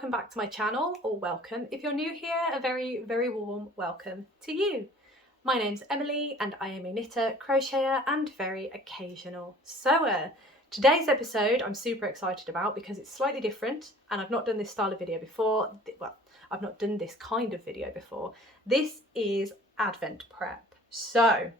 welcome back to my channel, or welcome. If you're new here, a very, very warm welcome to you. My name's Emily and I am a knitter, crocheter and very occasional sewer. Today's episode I'm super excited about because it's slightly different and I've not done this style of video before. Well, I've not done this kind of video before. This is Advent prep. So,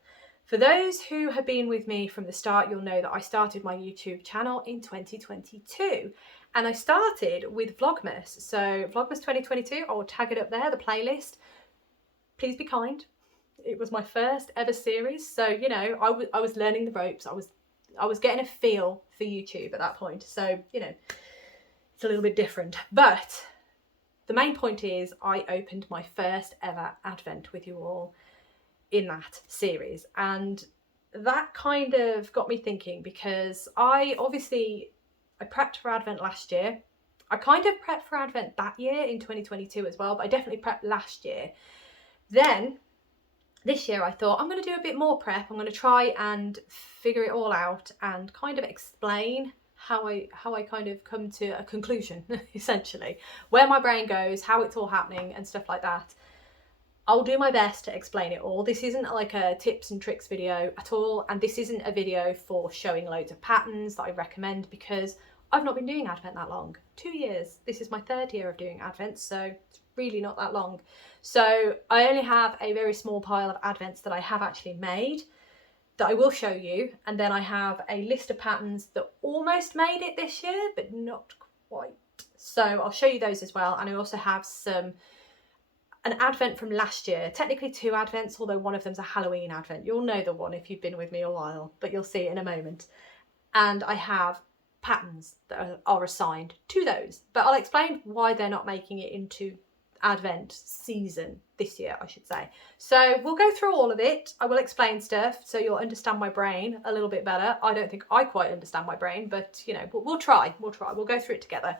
for those who have been with me from the start, you'll know that I started my YouTube channel in 2022 and I started with Vlogmas. So Vlogmas 2022, I will tag it up there, the playlist. Please be kind. It was my first ever series. So, you know, I was learning the ropes. I was getting a feel for YouTube at that point. So, you know, it's a little bit different. But the main point is I opened my first ever Advent with you all in that series, and that kind of got me thinking because I prepped for Advent last year. I kind of prepped for Advent that year in 2022 as well, but I definitely prepped last year. Then this year I thought I'm going to do a bit more prep. I'm going to try and figure it all out and kind of explain how I kind of come to a conclusion, essentially, where my brain goes, how it's all happening and stuff like that. I'll do my best to explain it all. This isn't like a tips and tricks video at all, and this isn't a video for showing loads of patterns that I recommend because I've not been doing Advent that long. 2 years. This is my 3rd year of doing Advent, so it's really not that long. So I only have a very small pile of Advents that I have actually made that I will show you, and then I have a list of patterns that almost made it this year, but not quite. So I'll show you those as well, and I also have an Advent from last year, technically 2 Advents, although one of them's a Halloween Advent. You'll know the one if you've been with me a while, but you'll see it in a moment. And I have patterns that are assigned to those, but I'll explain why they're not making it into Advent season this year, I should say. So we'll go through all of it. I will explain stuff so you'll understand my brain a little bit better. I don't think I quite understand my brain, but you know, we'll try. We'll go through it together.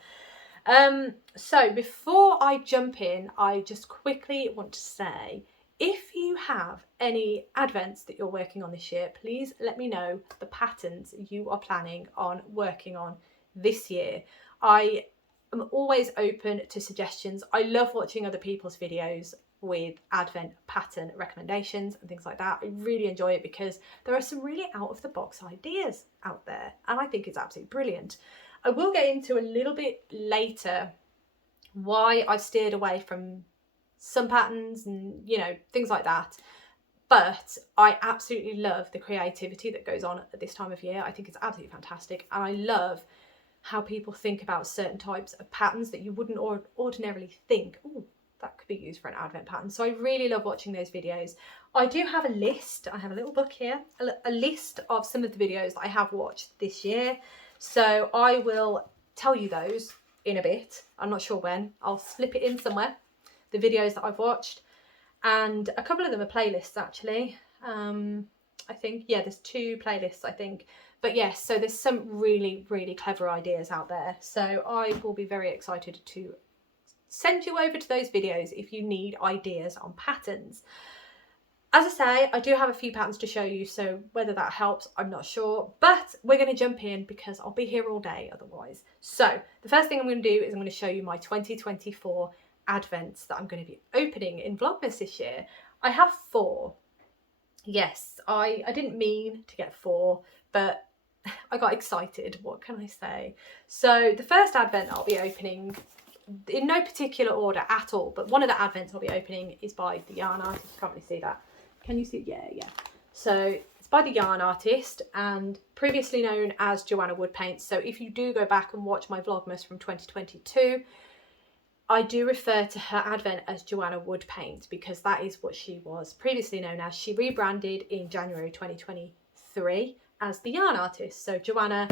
So before I jump in, I just quickly want to say, if you have any Advents that you're working on this year, please let me know the patterns you are planning on working on this year. I am always open to suggestions. I love watching other people's videos with Advent pattern recommendations and things like that. I really enjoy it because there are some really out of the box ideas out there and I think it's absolutely brilliant. I will get into a little bit later why I've steered away from some patterns and, you know, things like that. But I absolutely love the creativity that goes on at this time of year. I think it's absolutely fantastic. And I love how people think about certain types of patterns that you wouldn't ordinarily think, oh, that could be used for an Advent pattern. So I really love watching those videos. I do have a list. I have a little book here, a list of some of the videos that I have watched this year. So I will tell you those in a bit. I'm not sure when. I'll slip it in somewhere, the videos that I've watched. And a couple of them are playlists, actually. I think, yeah, there's 2 playlists, I think. But yes, so there's some really, really clever ideas out there. So I will be very excited to send you over to those videos if you need ideas on patterns. As I say, I do have a few patterns to show you, so whether that helps, I'm not sure. But we're going to jump in because I'll be here all day otherwise. So the first thing I'm going to do is I'm going to show you my 2024 Advents that I'm going to be opening in Vlogmas this year. I have 4. Yes, I didn't mean to get 4, but I got excited. What can I say? So the first Advent I'll be opening in no particular order at all, but one of the Advents I'll be opening is by the yarn artist. You can't really see that. Can you see? Yeah. So it's by the yarn artist and previously known as Joanna Wood Paints. So if you do go back and watch my Vlogmas from 2022, I do refer to her Advent as Joanna Wood Paints because that is what she was previously known as. She rebranded in January 2023 as the yarn artist. So Joanna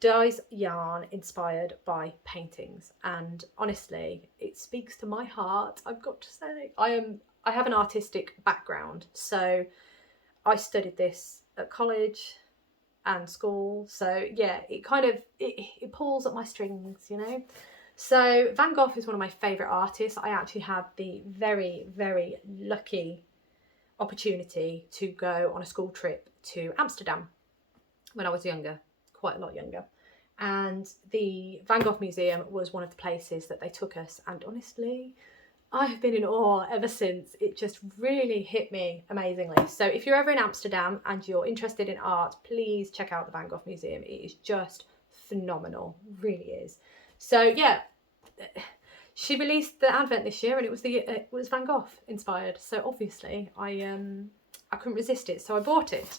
dyes yarn inspired by paintings, and honestly it speaks to my heart. I've got to say, I have an artistic background, so I studied this at college and school, so yeah, it kind of it pulls at my strings, you know. So Van Gogh is one of my favourite artists. I actually had the very, very lucky opportunity to go on a school trip to Amsterdam when I was younger, quite a lot younger. and the Van Gogh Museum was one of the places that they took us, and honestly, I have been in awe ever since. It just really hit me amazingly. So if you're ever in Amsterdam and you're interested in art, please check out the Van Gogh Museum. It is just phenomenal, really is. So yeah, she released the Advent this year, and it was Van Gogh inspired. So obviously I couldn't resist it, so I bought it.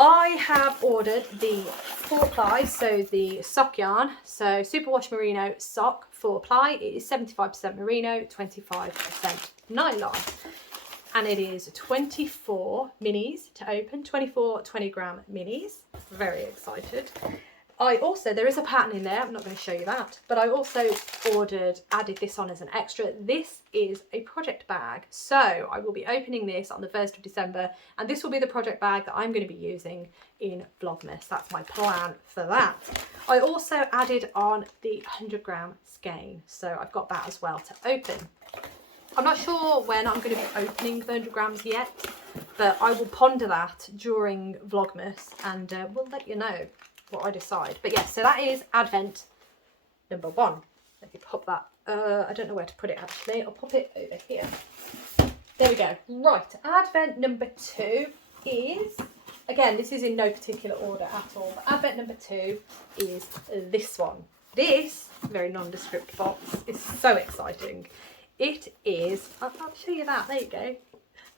I have ordered the 4-ply, so the sock yarn, so Superwash Merino sock 4-ply. It is 75% merino, 25% nylon, and it is 24 minis to open, 24 20-gram minis. Very excited. There is a pattern in there, I'm not going to show you that, but I also added this on as an extra. This is a project bag, so I will be opening this on the 1st of December, and this will be the project bag that I'm going to be using in Vlogmas. That's my plan for that. I also added on the 100-gram skein, so I've got that as well to open. I'm not sure when I'm going to be opening the 100 grams yet, but I will ponder that during Vlogmas, and we'll let you know what I decide. But yes, so that is Advent number 1. Let me pop that, I don't know where to put it actually, I'll pop it over here. There we go. Right, Advent number 2 is, again, this is in no particular order at all, but Advent number 2 is this one. This very nondescript box is so exciting. It is, I'll show you that, there you go.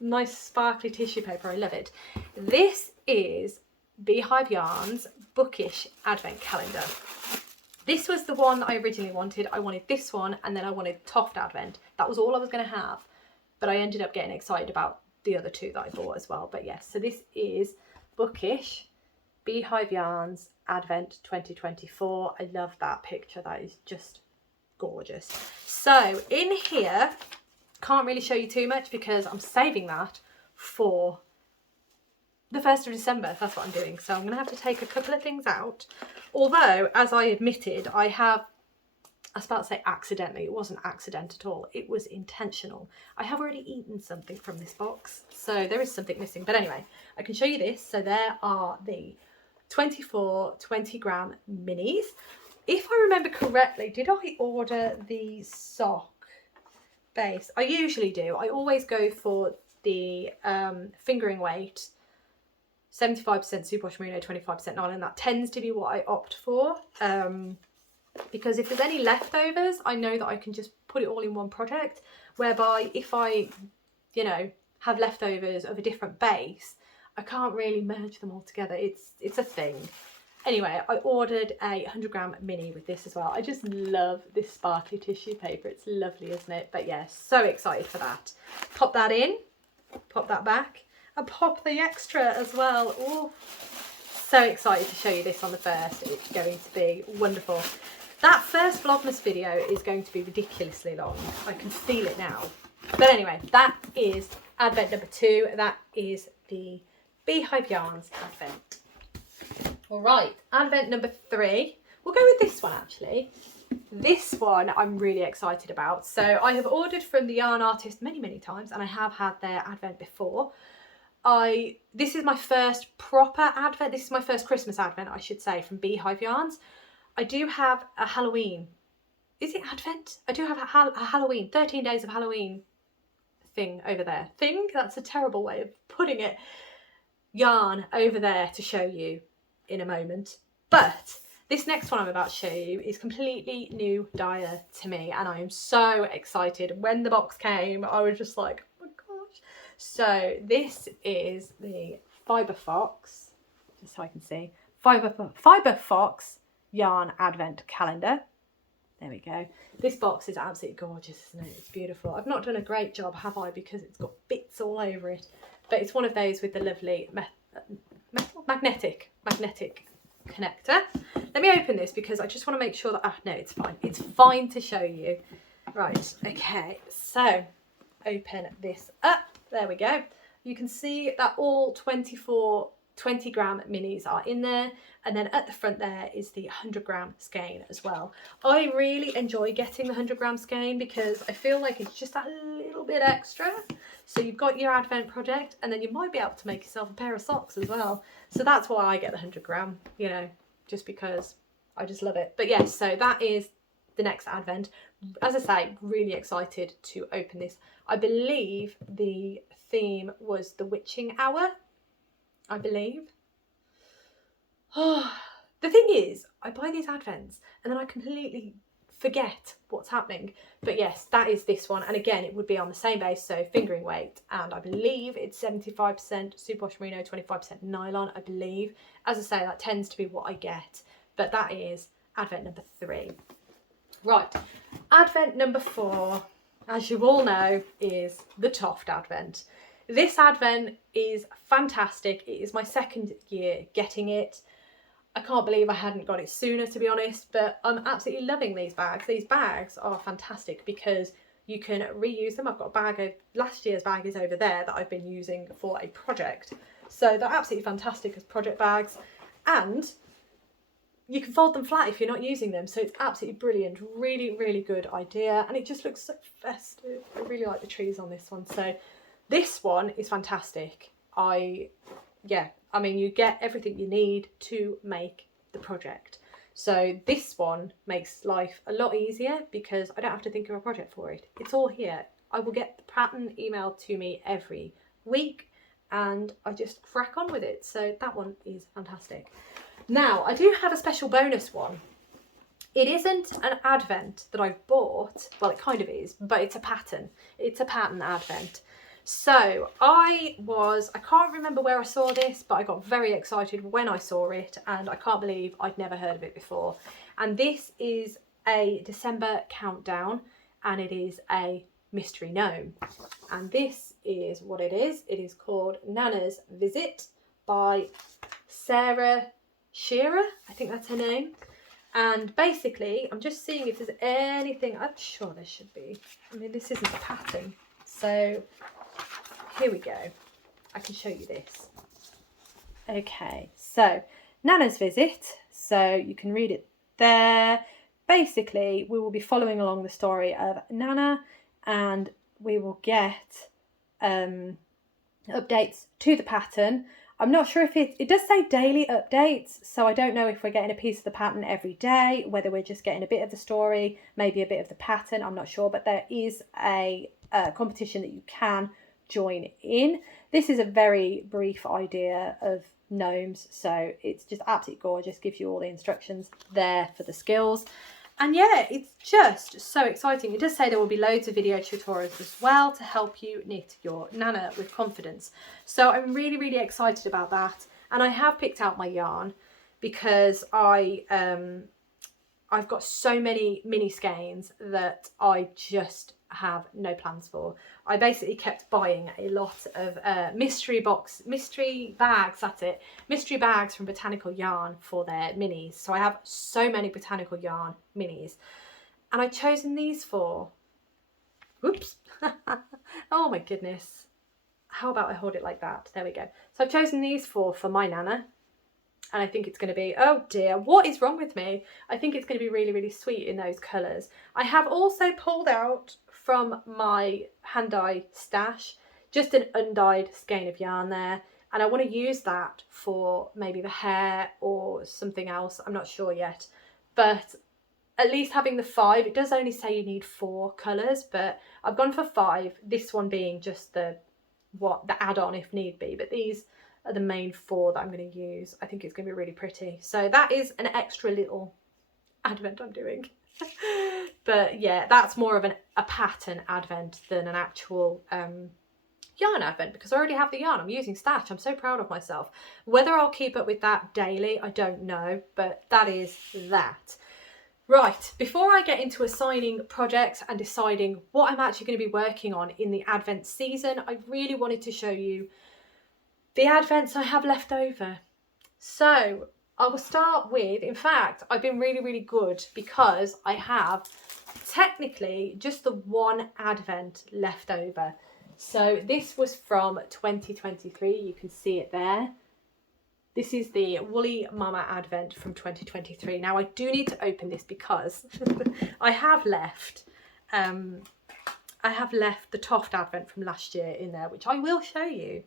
Nice sparkly tissue paper, I love it. This is Beehive Yarns Bookish Advent Calendar. This was the one that I originally wanted. I wanted this one, and then I wanted Toft Advent. That was all I was going to have, but I ended up getting excited about the other 2 that I bought as well. But yes, so this is Bookish Beehive Yarns Advent 2024. I love that picture. That is just gorgeous. So in here, can't really show you too much because I'm saving that for the 1st of December. That's what I'm doing. So I'm going to have to take a couple of things out. Although, as I admitted, I was about to say accidentally. It wasn't accident at all. It was intentional. I have already eaten something from this box, so there is something missing. But anyway, I can show you this. So there are the 24 20-gram minis. If I remember correctly, did I order the sock base? I usually do. I always go for the fingering weight, 75% superwash merino, 25% nylon. That tends to be what I opt for, because if there's any leftovers, I know that I can just put it all in one project, whereby if I, you know, have leftovers of a different base, I can't really merge them all together. It's a thing. Anyway, I ordered a 100-gram mini with this as well. I just love this sparkly tissue paper. It's lovely, isn't it? But yeah, so excited for that. Pop that in, pop that back, and pop the extra as well. Oh, so excited to show you this on the 1st. It's going to be wonderful. That first Vlogmas video is going to be ridiculously long. I can feel it now. But anyway, that is Advent number 2. That is the Beehive Yarns Advent. All right, Advent number 3. We'll go with this one actually. This one I'm really excited about. So I have ordered from the yarn artist many times, and I have had their Advent before. This is my first proper Advent. This is my first Christmas Advent, I should say, from Beehive Yarns. I do have a Halloween. Is it Advent? I do have a Halloween, 13 days of Halloween thing over there. Thing? That's a terrible way of putting it. Yarn over there to show you in a moment. But this next one I'm about to show you is completely new dye to me, and I am so excited. When the box came, I was just like, oh my gosh. So this is the Fiber Fox, just so I can see, Fiber Fox Yarn Advent Calendar. There we go. This box is absolutely gorgeous, isn't it? It's beautiful. I've not done a great job, have I? Because it's got bits all over it. But it's one of those with the lovely magnetic connector. Let me open this because I just want to make sure that, no, it's fine. It's fine to show you. Right, okay. So open this up. There we go. You can see that all 24 20-gram minis are in there, and then at the front there is the 100-gram skein as well. I really enjoy getting the 100-gram skein because I feel like it's just that little bit extra. So you've got your Advent project, and then you might be able to make yourself a pair of socks as well. So that's why I get the 100-gram, you know, just because I just love it. But yes, so that is the next Advent. As I say, really excited to open this. I believe the theme was the witching hour, I believe. Oh, the thing is, I buy these Advents and then I completely forget what's happening. But yes, that is this one. And again, it would be on the same base, so fingering weight. And I believe it's 75% superwash merino, 25% nylon, I believe. As I say, that tends to be what I get. But that is Advent number 3. Right, Advent number 4, as you all know, is the Toft Advent. This Advent is fantastic. It is my second year getting it. I can't believe I hadn't got it sooner, to be honest, but I'm absolutely loving these bags. These bags are fantastic because you can reuse them. I've got a bag of last year's bag is over there that I've been using for a project. So they're absolutely fantastic as project bags, and you can fold them flat if you're not using them. So it's absolutely brilliant. Really, really good idea. And it just looks so festive. I really like the trees on this one. So this one is fantastic. I mean, you get everything you need to make the project. So this one makes life a lot easier because I don't have to think of a project for it. It's all here. I will get the pattern emailed to me every week and I just crack on with it. So that one is fantastic. Now, I do have a special bonus one. It isn't an Advent that I've bought. Well, it kind of is, but it's a pattern. It's a pattern Advent. So I can't remember where I saw this, but I got very excited when I saw it and I can't believe I'd never heard of it before. And this is a December countdown and it is a mystery gnome. And this is what it is. It is called Nana's Visit by Sarah Shearer. I think that's her name. And basically, I'm just seeing if there's anything. I'm sure there should be. I mean, this isn't a pattern. So here we go. I can show you this. Okay, so Nana's Visit. So you can read it there. Basically, we will be following along the story of Nana and we will get updates to the pattern. I'm not sure if it does say daily updates, so I don't know if we're getting a piece of the pattern every day, whether we're just getting a bit of the story, maybe a bit of the pattern, I'm not sure, but there is a competition that you can join in. This is a very brief idea of gnomes, so it's just absolutely gorgeous, gives you all the instructions there for the skills. And yeah, it's just so exciting. It does say there will be loads of video tutorials as well to help you knit your Nana with confidence. So I'm really, really excited about that. And I have picked out my yarn because I've got so many mini skeins that I just have no plans for. I basically kept buying a lot of mystery bags from Botanical Yarn for their minis. So I have so many Botanical Yarn minis and I've chosen these for, whoops, oh my goodness, how about I hold it like that, there we go. So I've chosen these for my Nana. And I think it's going to be, oh dear, what is wrong with me? I think it's going to be really, really sweet in those colours. I have also pulled out from my hand dye stash just an undyed skein of yarn there. And I want to use that for maybe the hair or something else. I'm not sure yet. But at least having the 5, it does only say you need 4 colours. But I've gone for 5, this one being just the add-on if need be. But these are the main 4 that I'm going to use. I think it's going to be really pretty. So that is an extra little Advent I'm doing. But yeah, that's more of a pattern Advent than an actual yarn Advent because I already have the yarn. I'm using stash. I'm so proud of myself. Whether I'll keep up with that daily, I don't know, but that is that. Right, before I get into assigning projects and deciding what I'm actually going to be working on in the Advent season, I really wanted to show you the Advents I have left over. So I will start with, in fact, I've been really, really good because I have technically just the one Advent left over. So this was from 2023, you can see it there. This is the Woolly Mama Advent from 2023. Now I do need to open this because I have left the Toft Advent from last year in there, which I will show you.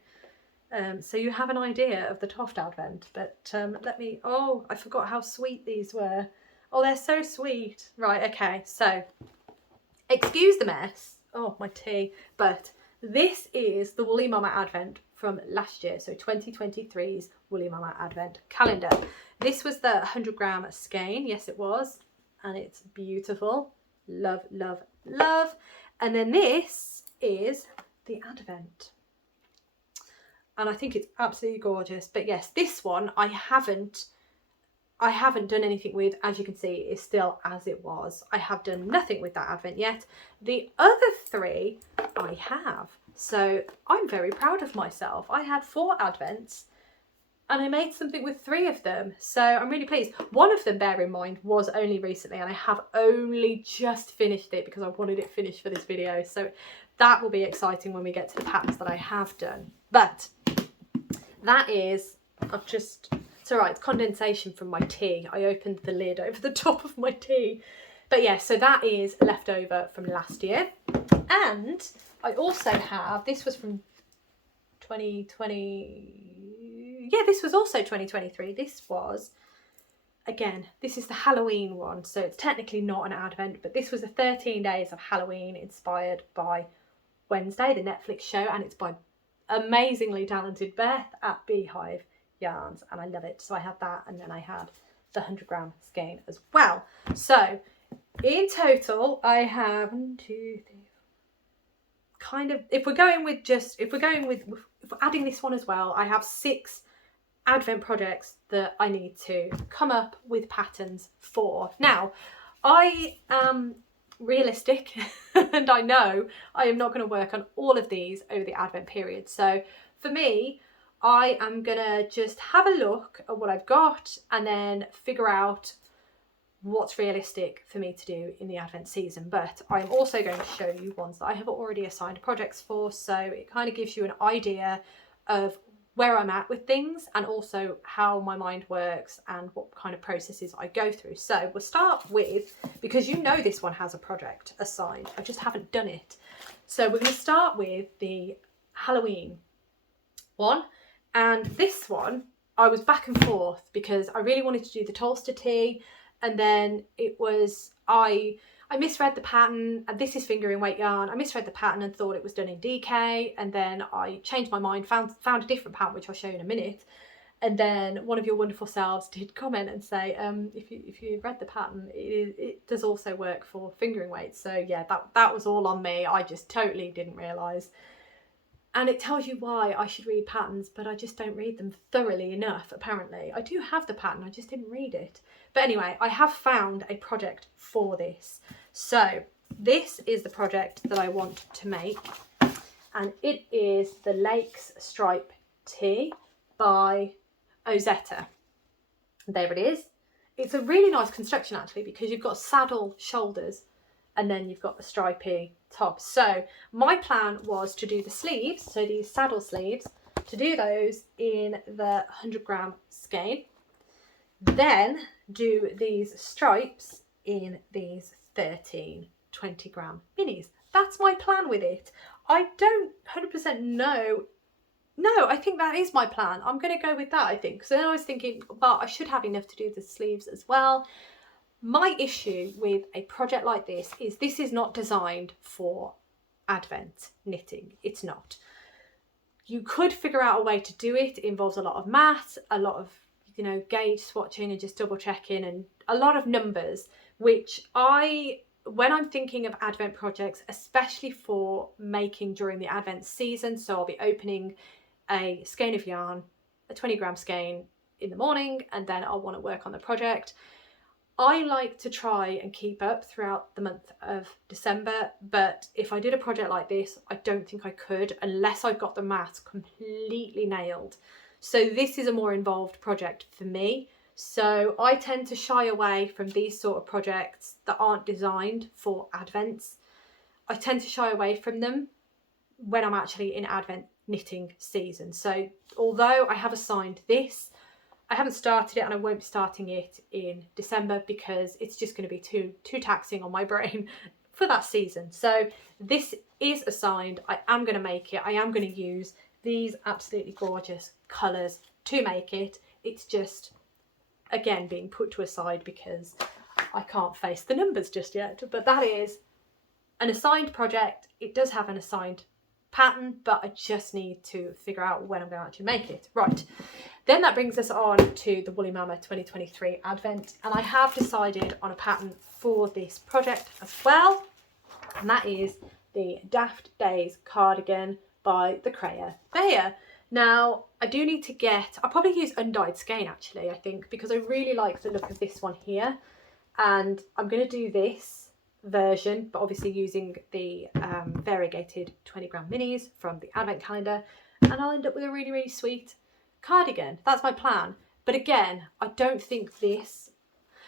So you have an idea of the Toft Advent, but let me, oh, I forgot how sweet these were. Oh, they're so sweet. Right, okay, so excuse the mess. Oh, my tea. But this is the Woolly Mama Advent from last year, so 2023's Woolly Mama Advent calendar. This was the 100-gram skein, yes it was, and it's beautiful. Love, love, love. And then this is the Advent. And I think it's absolutely gorgeous. But yes, this one I haven't done anything with. As you can see, it's still as it was. I have done nothing with that Advent yet. The other three I have. So I'm very proud of myself. I had 4 Advents and I made something with 3 of them. So I'm really pleased. One of them, bear in mind, was only recently, and I have only just finished it because I wanted it finished for this video. So that will be exciting when we get to the patterns that I have done. But that is, it's all right, it's condensation from my tea. I opened the lid over the top of my tea. But yeah, so that is leftover from last year. And I also have, this was from 2020, yeah, this was also 2023. This was, again, this is the Halloween one. So it's technically not an Advent, but this was the 13 days of Halloween inspired by Wednesday, the Netflix show, and it's by amazingly talented Beth at Beehive Yarns, and I love it. So I had that, and then I had the 100-gram skein as well. So in total I have 1, 2, 3, kind of, if we're adding this one as well, I have 6 Advent projects that I need to come up with patterns for. Now I am realistic and I know I am not going to work on all of these over the Advent period. So for me, I am gonna just have a look at what I've got and then figure out what's realistic for me to do in the Advent season. But I'm also going to show you ones that I have already assigned projects for, so it kind of gives you an idea of where I'm at with things and also how my mind works and what kind of processes I go through. So we'll start with, because you know this one has a project assigned, I just haven't done it. So we're going to start with the Halloween one. And this one, I was back and forth because I really wanted to do the Toaster tea, and then it was, I misread the pattern, and this is fingering weight yarn. I misread the pattern and thought it was done in DK, and then I changed my mind, found a different pattern, which I'll show you in a minute. And then one of your wonderful selves did comment and say, if you read the pattern, it does also work for fingering weights. So yeah, that was all on me. I just totally didn't realise. And it tells you why I should read patterns, but I just don't read them thoroughly enough, apparently. I do have the pattern, I just didn't read it. But anyway, I have found a project for this. So this is the project that I want to make. And it is the Lakes Stripe Tee by Ozetta. There it is. It's a really nice construction, actually, because you've got saddle shoulders and then you've got the stripy top. So my plan was to do the sleeves, so these saddle sleeves, to do those in the 100-gram skein, then do these stripes in these 13 20-gram minis. That's my plan with it. I don't 100% know. No, I think that is my plan. I'm going to go with that, I think. So then I was thinking, but I should have enough to do the sleeves as well. My issue with a project like this is not designed for Advent knitting. It's not. You could figure out a way to do it. It involves a lot of maths, a lot of, you know, gauge swatching and just double checking, and a lot of numbers, which when I'm thinking of Advent projects, especially for making during the Advent season, so I'll be opening a skein of yarn, a 20-gram skein in the morning, and then I'll want to work on the project. I like to try and keep up throughout the month of December, but if I did a project like this, I don't think I could unless I got the maths completely nailed. So this is a more involved project for me. So I tend to shy away from these sort of projects that aren't designed for Advents. I tend to shy away from them when I'm actually in Advent knitting season. So although I have assigned this, I haven't started it, and I won't be starting it in December because it's just going to be too taxing on my brain for that season. So this is assigned. I am going to make it. I am going to use these absolutely gorgeous colours to make it. It's just, again, being put to a side because I can't face the numbers just yet. But that is an assigned project. It does have an assigned pattern, but I just need to figure out when I'm going to actually make it. Right, then that brings us on to the Woolly Mama 2023 Advent, and I have decided on a pattern for this project as well, and that is the Daft Days cardigan by the Crayer Bayer. Now, I do need to get, I'll probably use undyed skein actually, I think, because I really like the look of this one here, and I'm going to do this version, but obviously using the variegated 20-gram minis from the Advent calendar, and I'll end up with a really, really sweet cardigan. That's my plan. But again, I don't think this,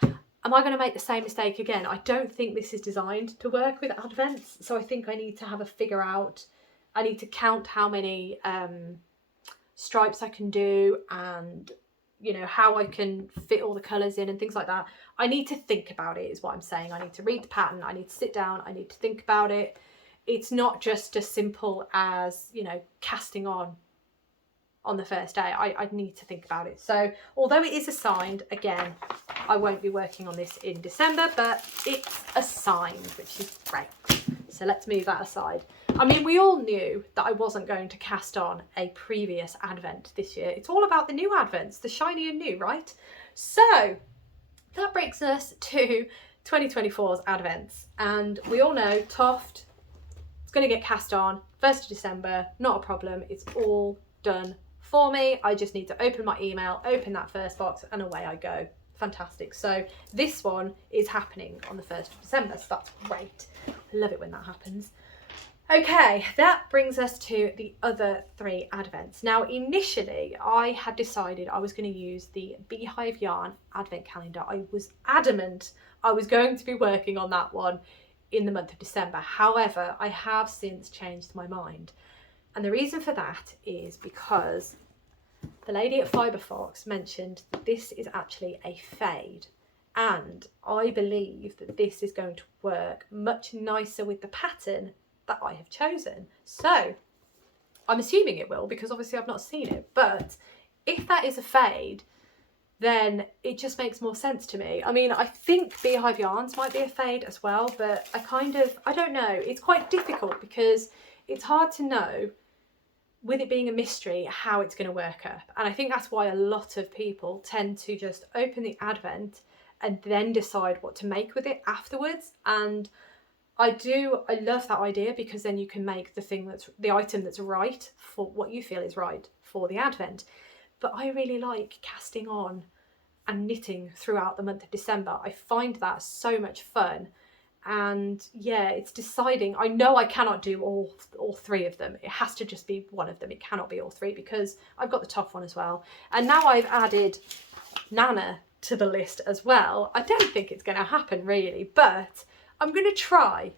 am I going to make the same mistake again? I don't think this is designed to work with Advents, so I think I need to have a figure out. I need to count how many stripes I can do, and you know, how I can fit all the colours in and things like that. I need to think about it is what I'm saying. I need to read the pattern, I need to sit down, I need to think about it. It's not just as simple as, you know, casting on the first day. I need to think about it. So although it is assigned, again, I won't be working on this in December, but it's assigned, which is great. So let's move that aside. I mean, we all knew that I wasn't going to cast on a previous Advent this year. It's all about the new Advents, the shiny and new, right? So that brings us to 2024's Advents. And we all know Toft, it's going to get cast on 1st of December, not a problem. It's all done for me. I just need to open my email, open that first box, and away I go. Fantastic. So this one is happening on the 1st of December, so that's great. I love it when that happens. Okay, that brings us to the other 3 Advents. Now, initially, I had decided I was going to use the Beehive Yarn Advent Calendar. I was adamant I was going to be working on that one in the month of December. However, I have since changed my mind. And the reason for that is because the lady at Fibre Fox mentioned that this is actually a fade. And I believe that this is going to work much nicer with the pattern that I have chosen. So I'm assuming it will, because obviously I've not seen it. But if that is a fade, then it just makes more sense to me. I mean, I think Beehive Yarns might be a fade as well, but I don't know. It's quite difficult because it's hard to know, with it being a mystery, how it's going to work up. And I think that's why a lot of people tend to just open the Advent and then decide what to make with it afterwards. And I love that idea, because then you can make the item that's right for what you feel is right for the Advent. But I really like casting on and knitting throughout the month of December. I find that so much fun. And yeah, it's deciding. I know I cannot do all 3 of them. It has to just be one of them. It cannot be all 3, because I've got the top one as well. And now I've added Nana to the list as well. I don't think it's going to happen really, but I'm going to try.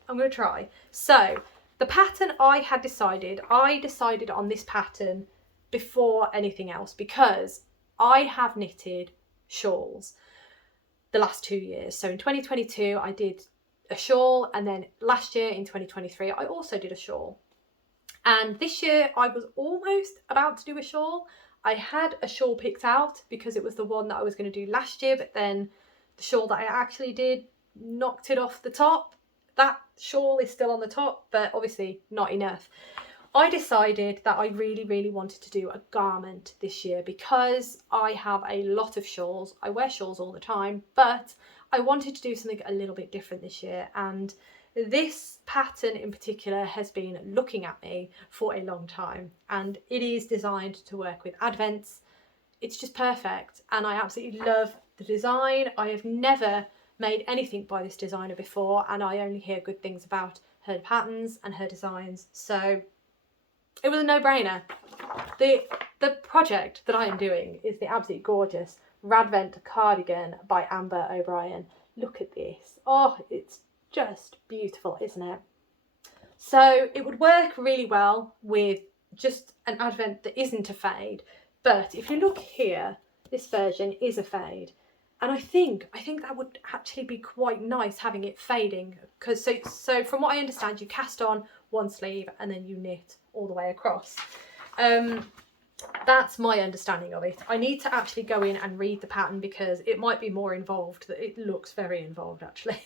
So the pattern I decided on this pattern before anything else, because I have knitted shawls the last 2 years. So in 2022 I did a shawl, and then last year in 2023 I also did a shawl, and this year I was almost about to do a shawl. I had a shawl picked out because it was the one that I was going to do last year, but then the shawl that I actually did knocked it off the top. That shawl is still on the top, but obviously not enough. I decided that I really, really wanted to do a garment this year, because I have a lot of shawls. I wear shawls all the time, but I wanted to do something a little bit different this year, and this pattern in particular has been looking at me for a long time, and it is designed to work with Advents. It's just perfect, and I absolutely love the design. I have never made anything by this designer before, and I only hear good things about her patterns and her designs, so it was a no-brainer. The project that I am doing is the absolutely gorgeous Radvent cardigan by Amber O'Brien. Look at this. Oh, it's just beautiful, isn't it? So it would work really well with just an Advent that isn't a fade, but if you look here, this version is a fade. And I think that would actually be quite nice having it fading, because so from what I understand, you cast on one sleeve and then you knit all the way across. That's my understanding of it. I need to actually go in and read the pattern because it might be more involved. It looks very involved actually.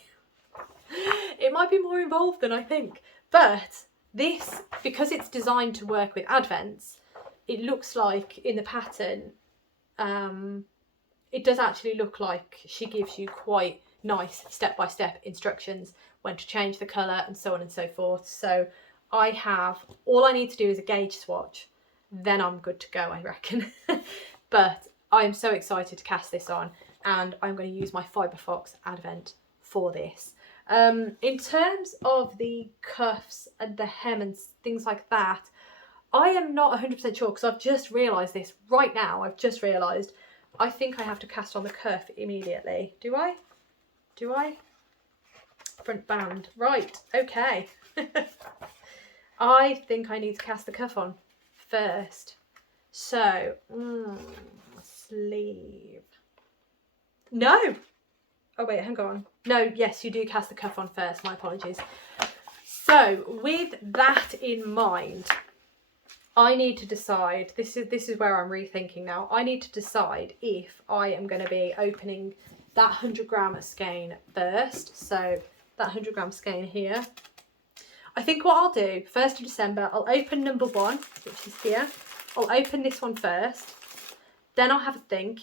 It might be more involved than I think. But this, because it's designed to work with advents, it looks like in the pattern, it does actually look like she gives you quite nice step-by-step instructions when to change the colour and so on and so forth. So all I need to do is a gauge swatch, then I'm good to go, I reckon. But I'm so excited to cast this on, and I'm going to use my Fibre Fox Advent for this. In terms of the cuffs and the hem and things like that, I am not 100% sure because I've just realised this right now. I've just realised I think I have to cast on the cuff immediately. Do I? Do I? Front band. Right, okay. I think I need to cast the cuff on first. So, sleeve. No! Oh wait, hang on. No, yes, you do cast the cuff on first. My apologies. So, with that in mind, I need to decide, this is where I'm rethinking now. I need to decide if I am going to be opening that 100 gram skein first. So that 100 gram skein here. I think what I'll do, 1st of December, I'll open number 1, which is here. I'll open this one first. Then I'll have a think.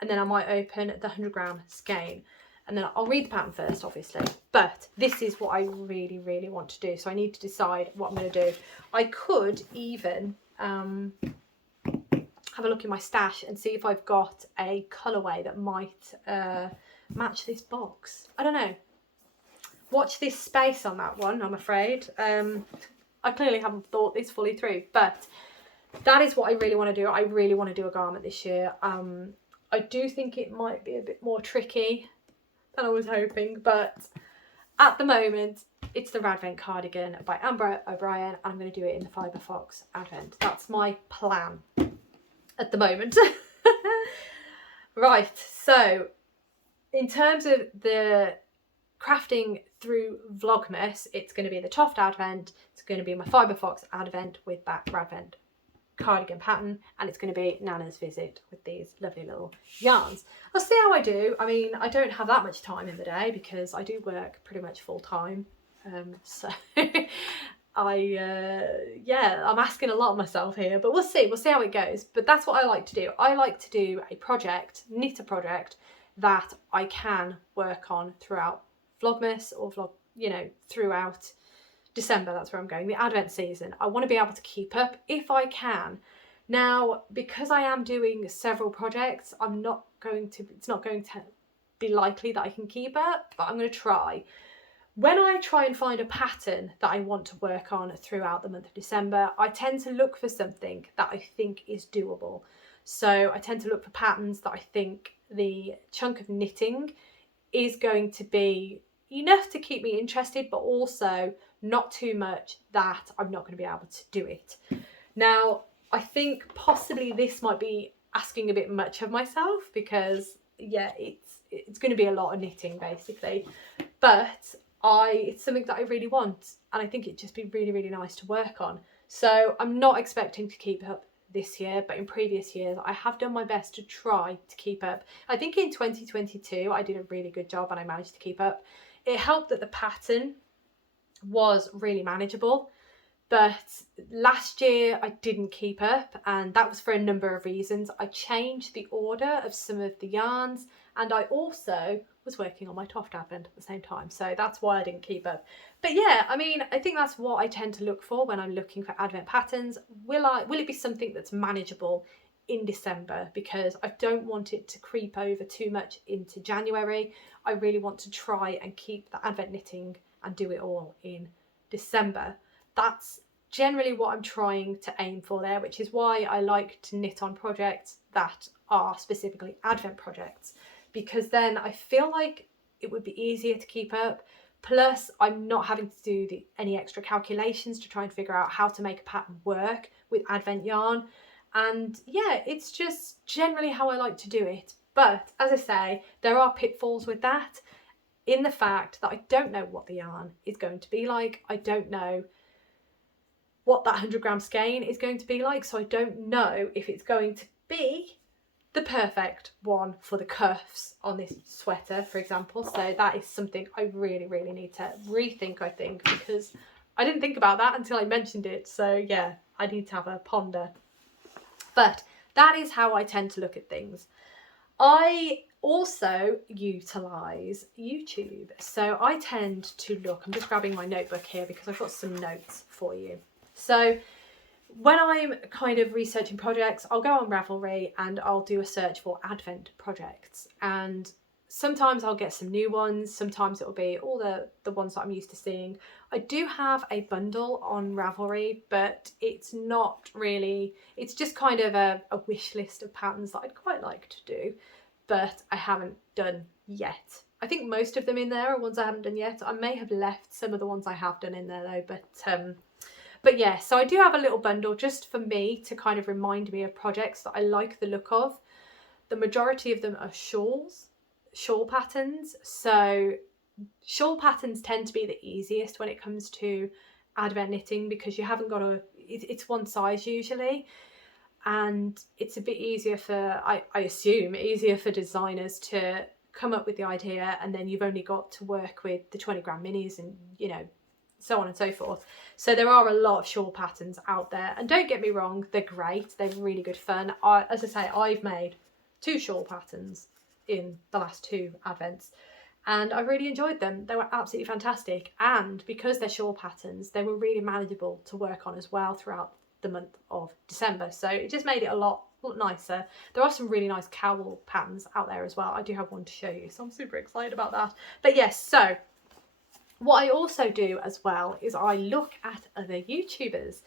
And then I might open the 100 gram skein. And then I'll read the pattern first, obviously. But this is what I really, really want to do. So I need to decide what I'm going to do. I could even have a look in my stash and see if I've got a colourway that might match this box. I don't know. Watch this space on that one, I'm afraid. I clearly haven't thought this fully through. But that is what I really want to do. I really want to do a garment this year. I do think it might be a bit more tricky than I was hoping, but at the moment it's the Radvent cardigan by Amber O'Brien, and I'm going to do it in the Fibre Fox Advent. That's my plan at the moment. Right, so in terms of the crafting through Vlogmas, it's going to be the Toft Advent, it's going to be my Fibre Fox Advent with that Radvent cardigan pattern, and it's going to be Nana's visit with these lovely little yarns. I'll see how I do. I mean, I don't have that much time in the day because I do work pretty much full time, so I'm asking a lot of myself here, but we'll see how it goes. But that's what I like to do. I like to do a project, knit a project that I can work on throughout Vlogmas or throughout December. That's where I'm going, the Advent season. I want to be able to keep up if I can. Now, because I am doing several projects, it's not going to be likely that I can keep up, but I'm going to try. When I try and find a pattern that I want to work on throughout the month of December, I tend to look for something that I think is doable. So I tend to look for patterns that I think the chunk of knitting is going to be enough to keep me interested, but also not too much that I'm not going to be able to do it. Now, I think possibly this might be asking a bit much of myself because, yeah, it's going to be a lot of knitting basically, but it's something that I really want, and I think it'd just be really, really nice to work on. So I'm not expecting to keep up this year, but in previous years I have done my best to try to keep up. I think in 2022 I did a really good job and I managed to keep up. It helped that the pattern was really manageable, but last year I didn't keep up, and that was for a number of reasons. I changed the order of some of the yarns, and I also was working on my Toft Advent at the same time, so that's why I didn't keep up. But yeah, I mean, I think that's what I tend to look for when I'm looking for Advent patterns. Will it be something that's manageable in December, because I don't want it to creep over too much into January. I really want to try and keep the Advent knitting and do it all in December. That's generally what I'm trying to aim for there, which is why I like to knit on projects that are specifically Advent projects, because then I feel like it would be easier to keep up. Plus, I'm not having to do any extra calculations to try and figure out how to make a pattern work with Advent yarn. And yeah, it's just generally how I like to do it. But as I say, there are pitfalls with that, in the fact that I don't know what the yarn is going to be like. I don't know what that 100 gram skein is going to be like, so I don't know if it's going to be the perfect one for the cuffs on this sweater, for example. So that is something I really need to rethink, I think, because I didn't think about that until I mentioned it. So yeah, I need to have a ponder. But that is how I tend to look at things. I also utilise YouTube. So I tend to look, I'm just grabbing my notebook here because I've got some notes for you. So when I'm kind of researching projects, I'll go on Ravelry and I'll do a search for Advent projects. And sometimes I'll get some new ones. Sometimes it'll be all the ones that I'm used to seeing. I do have a bundle on Ravelry, but it's not really, it's just kind of a wish list of patterns that I'd quite like to do, but I haven't done yet. I think most of them in there are ones I haven't done yet. I may have left some of the ones I have done in there though, but yeah, so I do have a little bundle just for me to kind of remind me of projects that I like the look of. The majority of them are shawl patterns. So shawl patterns tend to be the easiest when it comes to Advent knitting because you haven't got it's one size usually. And it's a bit easier for, I assume, easier for designers to come up with the idea, and then you've only got to work with the 20 gram minis and, you know, so on and so forth. So there are a lot of shawl patterns out there, and don't get me wrong, they're great, they're really good fun. As I say, I've made 2 shawl patterns in the last 2 Advents and I really enjoyed them. They were absolutely fantastic, and because they're shawl patterns, they were really manageable to work on as well throughout the month of December, so it just made it a lot nicer. There are some really nice cowl patterns out there as well. I do have one to show you, so I'm super excited about that. But yes, so what I also do as well is I look at other YouTubers.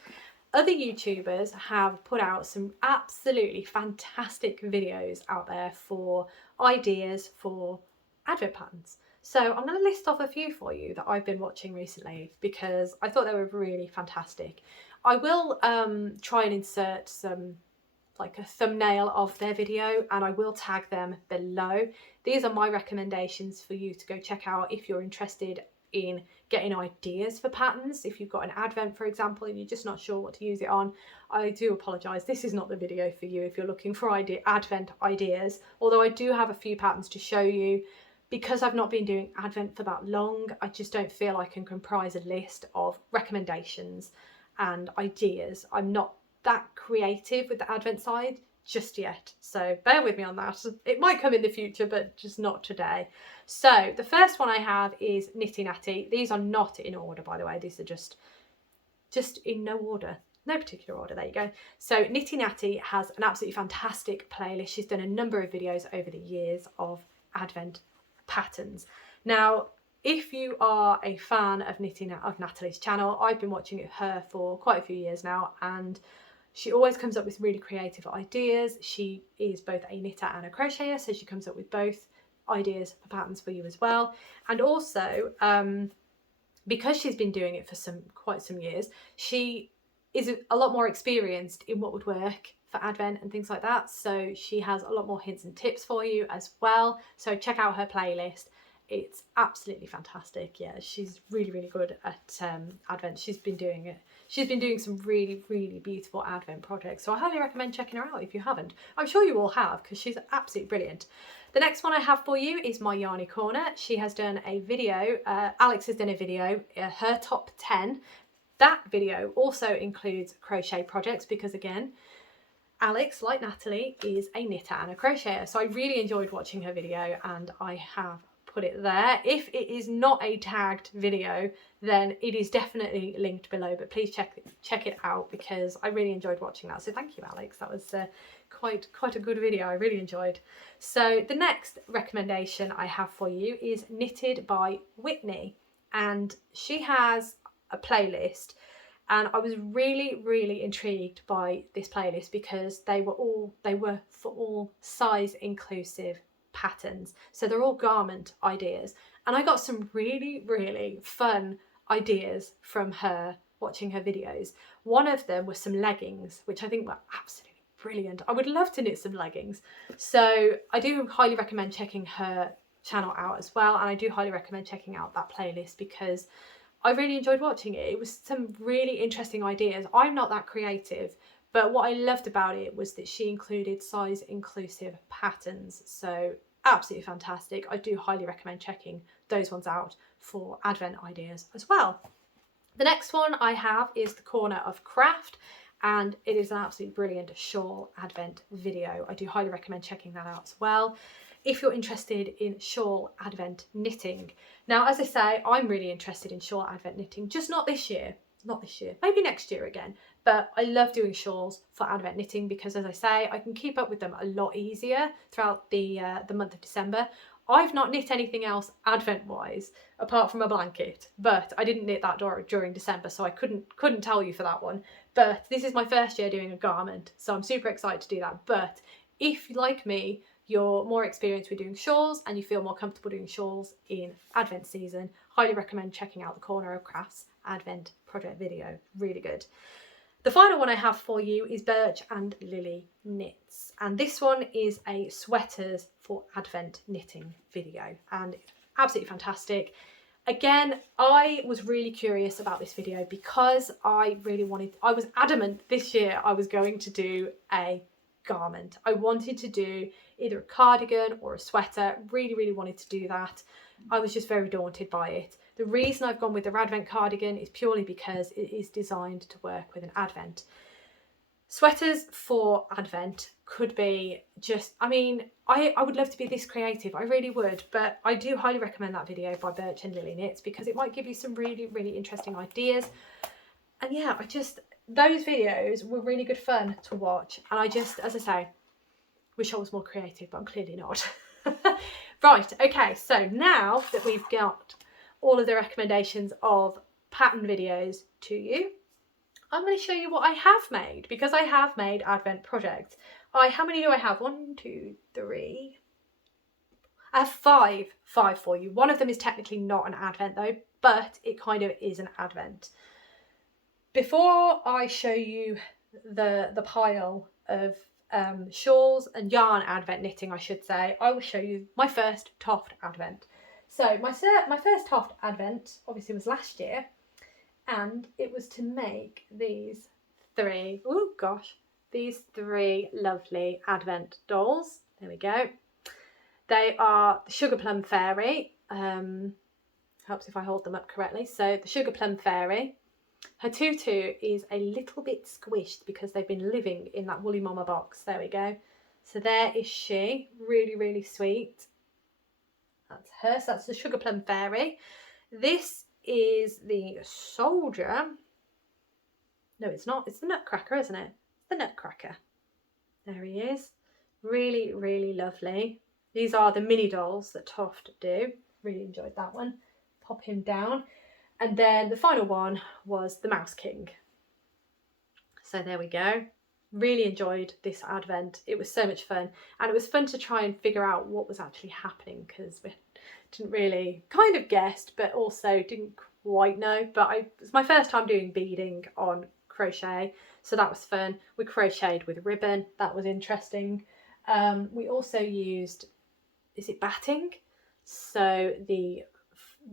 Other YouTubers have put out some absolutely fantastic videos out there for ideas for Advent patterns. So I'm going to list off a few for you that I've been watching recently because I thought they were really fantastic. I will try and insert some, like a thumbnail of their video, and I will tag them below. These are my recommendations for you to go check out if you're interested in getting ideas for patterns. If you've got an Advent, for example, and you're just not sure what to use it on, I do apologise, this is not the video for you if you're looking for Advent ideas, although I do have a few patterns to show you. Because I've not been doing Advent for that long, I just don't feel I can comprise a list of recommendations and ideas. I'm not that creative with the Advent side just yet, so bear with me on that. It might come in the future, but just not today. So the first one I have is Nitty Natty. These are not in order, by the way. These are just in no order. No particular order, there you go. So Nitty Natty has an absolutely fantastic playlist. She's done a number of videos over the years of Advent patterns. Now, if you are a fan of Natalie's channel, I've been watching her for quite a few years now, and she always comes up with really creative ideas. She is both a knitter and a crocheter, so she comes up with both ideas for patterns for you as well. And also, because she's been doing it for quite some years, she is a lot more experienced in what would work for Advent and things like that. So she has a lot more hints and tips for you as well. So check out her playlist. It's absolutely fantastic. Yeah, she's really good at Advent. She's been doing it. She's been doing some really beautiful Advent projects. So I highly recommend checking her out if you haven't. I'm sure you all have because she's absolutely brilliant. The next one I have for you is my Yarny Corner. She has done a video. Alex has done a video, her top 10. That video also includes crochet projects because, again, Alex, like Natalie, is a knitter and a crocheter. So I really enjoyed watching her video, and I have put it there. If it is not a tagged video, then it is definitely linked below, but please check it out because I really enjoyed watching that. So thank you, Alex. That was quite a good video. I really enjoyed. So the next recommendation I have for you is Knitted by Whitney, and she has a playlist. And I was really intrigued by this playlist because they were for all size inclusive patterns. So they're all garment ideas. And I got some really fun ideas from her watching her videos. One of them was some leggings, which I think were absolutely brilliant. I would love to knit some leggings. So I do highly recommend checking her channel out as well. And I do highly recommend checking out that playlist because I really enjoyed watching it. It was some really interesting ideas. I'm not that creative, but what I loved about it was that she included size inclusive patterns. So absolutely fantastic. I do highly recommend checking those ones out for Advent ideas as well. The next one I have is the Corner of Craft, and it is an absolutely brilliant shawl Advent video. I do highly recommend checking that out as well if you're interested in shawl Advent knitting. Now, as I say, I'm really interested in shawl Advent knitting, just not this year, maybe next year again. But I love doing shawls for Advent knitting because, as I say, I can keep up with them a lot easier throughout the month of December. I've not knit anything else Advent-wise apart from a blanket, but I didn't knit that during December, so I couldn't tell you for that one. But this is my first year doing a garment, so I'm super excited to do that. But if, like me, you're more experienced with doing shawls and you feel more comfortable doing shawls in Advent season, highly recommend checking out the Corner of Crafts Advent project video. Really good. The final one I have for you is Birch and Lily Knits, and this one is a sweaters for Advent knitting video, and it's absolutely fantastic. Again, I was really curious about this video because I was adamant this year I was going to do a garment. I wanted to do either a cardigan or a sweater, really wanted to do that. I was just very daunted by it. The reason I've gone with the Advent cardigan is purely because it is designed to work with an Advent. Sweaters for Advent could be just, I mean, I would love to be this creative, I really would, but I do highly recommend that video by Birch and Lily Knits because it might give you some really interesting ideas. And yeah, those videos were really good fun to watch, and I just, as I say, wish I was more creative, but I'm clearly not. Right, okay, so now that we've got all of the recommendations of pattern videos to you, I'm going to show you what I have made, because I have made Advent projects. How many do I have? 1, 2, 3. I have five for you. One of them is technically not an Advent though, but it kind of is an Advent. Before I show you the pile of shawls and yarn Advent knitting, I should say, I will show you my first Toft Advent. So my first Toft Advent obviously was last year, and it was to make these three lovely Advent dolls. There we go. They are the Sugar Plum Fairy. Helps if I hold them up correctly. So the Sugar Plum Fairy. Her tutu is a little bit squished because they've been living in that Woolly Mama box. There we go. So there is she. Really sweet. That's her. So that's the Sugar Plum Fairy. This is the Soldier. No, it's not. It's the Nutcracker, isn't it? It's the Nutcracker. There he is. Really lovely. These are the mini dolls that Toft do. Really enjoyed that one. Pop him down. And then the final one was the Mouse King. So there we go. Really enjoyed this Advent. It was so much fun. And it was fun to try and figure out what was actually happening, because we didn't really, kind of guessed, but also didn't quite know. But it was my first time doing beading on crochet, so that was fun. We crocheted with ribbon. That was interesting. We also used, is it batting? So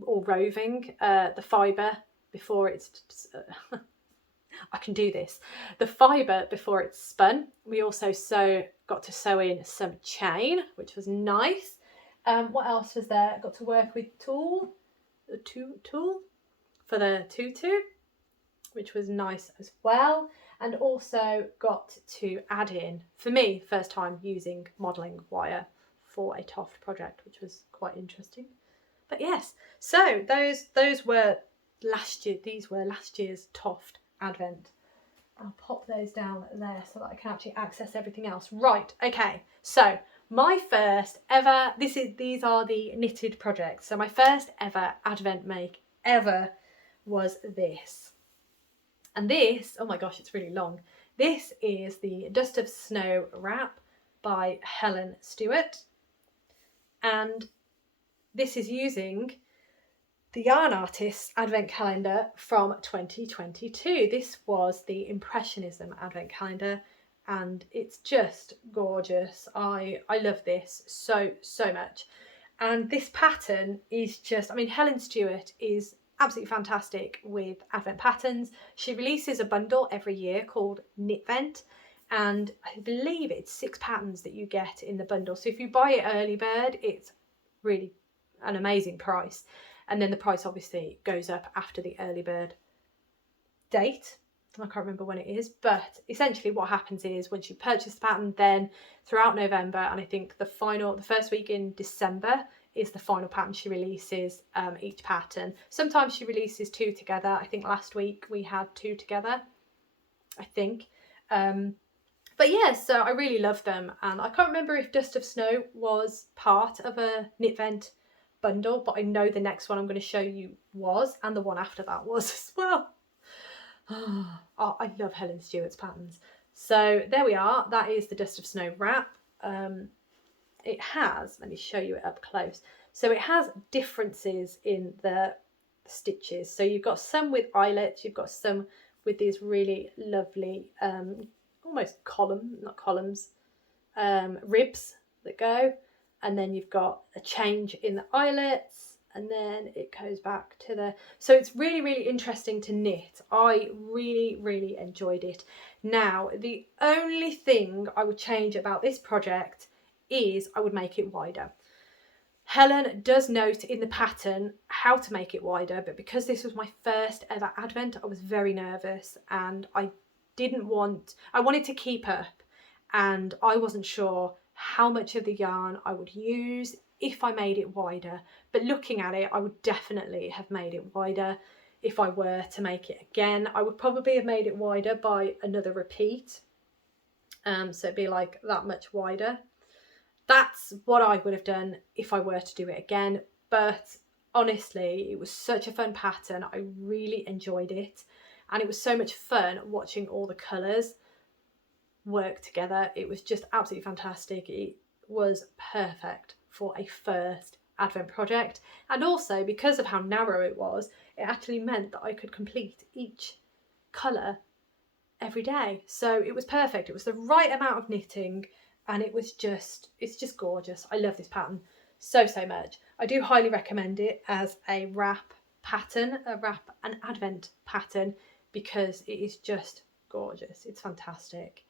or roving, the fibre before it's I can do this. The fibre before it's spun. We also got to sew in some chain, which was nice. What else was there? Got to work with tool for the tutu, which was nice as well. And also got to add in, for me, first time using modelling wire for a Toft project, which was quite interesting. But yes, so those were last year. These were last year's Toft Advent. I'll pop those down there so that I can actually access everything else. Right, okay. So my first ever, these are the knitted projects. So my first ever Advent make ever was this. And this, oh my gosh, it's really long. This is the Dust of Snow wrap by Helen Stewart. And this is using the Yarn Artist's Advent Calendar from 2022. This was the Impressionism Advent Calendar, and it's just gorgeous. I love this so much. And this pattern is just, I mean, Helen Stewart is absolutely fantastic with Advent patterns. She releases a bundle every year called Knitvent, and I believe it's 6 patterns that you get in the bundle. So if you buy it early bird, it's really an amazing price. And then the price obviously goes up after the early bird date. I can't remember when it is, but essentially what happens is once you purchase the pattern, then throughout November, and I think the first week in December is the final pattern she releases, each pattern. Sometimes she releases 2 together. I think last week we had 2 together, I think. But yeah, so I really love them, and I can't remember if Dust of Snow was part of a Knitvent bundle, but I know the next one I'm going to show you was, and the one after that was as well. Oh, I love Helen Stewart's patterns. So there we are. That is the Dust of Snow wrap. It has, let me show you it up close. So it has differences in the stitches. So you've got some with eyelets, you've got some with these really lovely, almost ribs that go. And then you've got a change in the eyelets, and then it goes back to the... So it's really, really interesting to knit. I really, really enjoyed it. Now, the only thing I would change about this project is I would make it wider. Helen does note in the pattern how to make it wider, but because this was my first ever Advent, I was very nervous, and I wanted to keep up, and I wasn't sure how much of the yarn I would use if I made it wider. But looking at it, I would definitely have made it wider. If I were to make it again, I would probably have made it wider by another repeat. So it'd be like that much wider. That's what I would have done if I were to do it again. But honestly, it was such a fun pattern. I really enjoyed it. And it was so much fun watching all the colours work together. It was just absolutely fantastic. It was perfect for a first Advent project, and also because of how narrow it was, it actually meant that I could complete each colour every day. So it was perfect. It was the right amount of knitting, and it's just gorgeous. I love this pattern so much. I do highly recommend it as a wrap pattern, an Advent pattern, because it is just gorgeous. It's fantastic.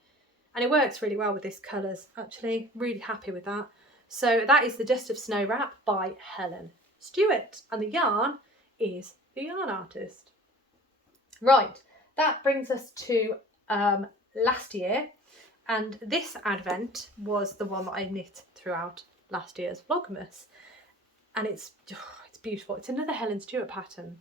And it works really well with these colours, actually. Really happy with that. So that is the Dust of Snow wrap by Helen Stewart. And the yarn is The Yarn Artist. Right, that brings us to last year. And this Advent was the one that I knit throughout last year's Vlogmas. And it's beautiful. It's another Helen Stewart pattern.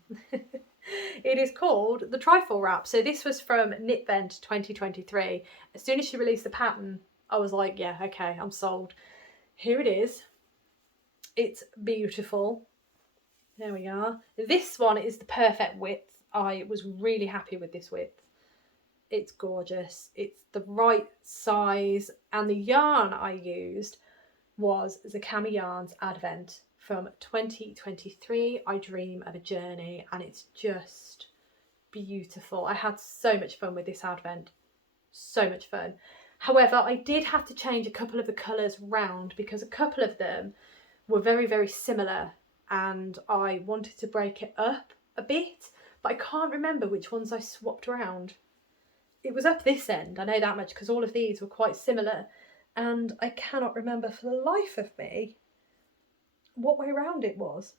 It is called the Trifle Wrap. So this was from Knitvent 2023. As soon as she released the pattern, I was like, yeah, okay, I'm sold. Here it is. It's beautiful. There we are. This one is the perfect width. I was really happy with this width. It's gorgeous. It's the right size. And the yarn I used was Zakami Yarns Advent from 2023, I Dream of a Journey, and it's just beautiful. I had so much fun with this Advent, so much fun. However, I did have to change a couple of the colours round because a couple of them were very, very similar, and I wanted to break it up a bit, but I can't remember which ones I swapped around. It was up this end, I know that much, because all of these were quite similar, and I cannot remember for the life of me what way round it was.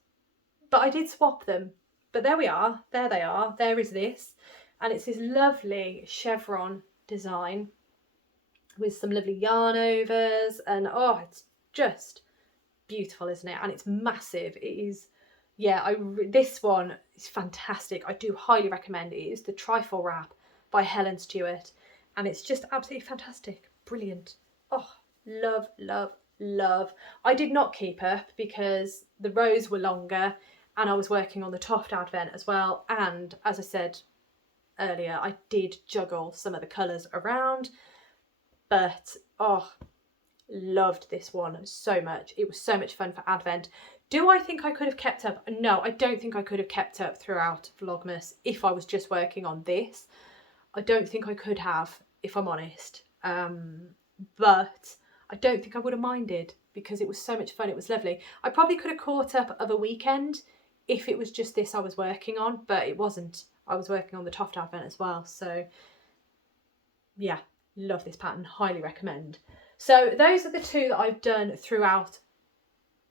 But I did swap them. But there we are. There they are. There is this. And it's this lovely chevron design with some lovely yarn overs. And oh, it's just beautiful, isn't it? And it's massive. It is, yeah, this one is fantastic. I do highly recommend it. It is the Trifle Wrap by Helen Stewart. And it's just absolutely fantastic. Brilliant. Oh, love, love, love. I did not keep up because the rows were longer and I was working on the Toft Advent as well, and as I said earlier, I did juggle some of the colours around, but oh, loved this one so much. It was so much fun for Advent. Do I think I could have kept up? No, I don't think I could have kept up throughout Vlogmas if I was just working on this. I don't think I could have, if I'm honest, but I don't think I would have minded because it was so much fun. It was lovely. I probably could have caught up of a weekend if it was just this I was working on, but it wasn't. I was working on the Toft Advent as well. So yeah, love this pattern, highly recommend. So those are the two that I've done throughout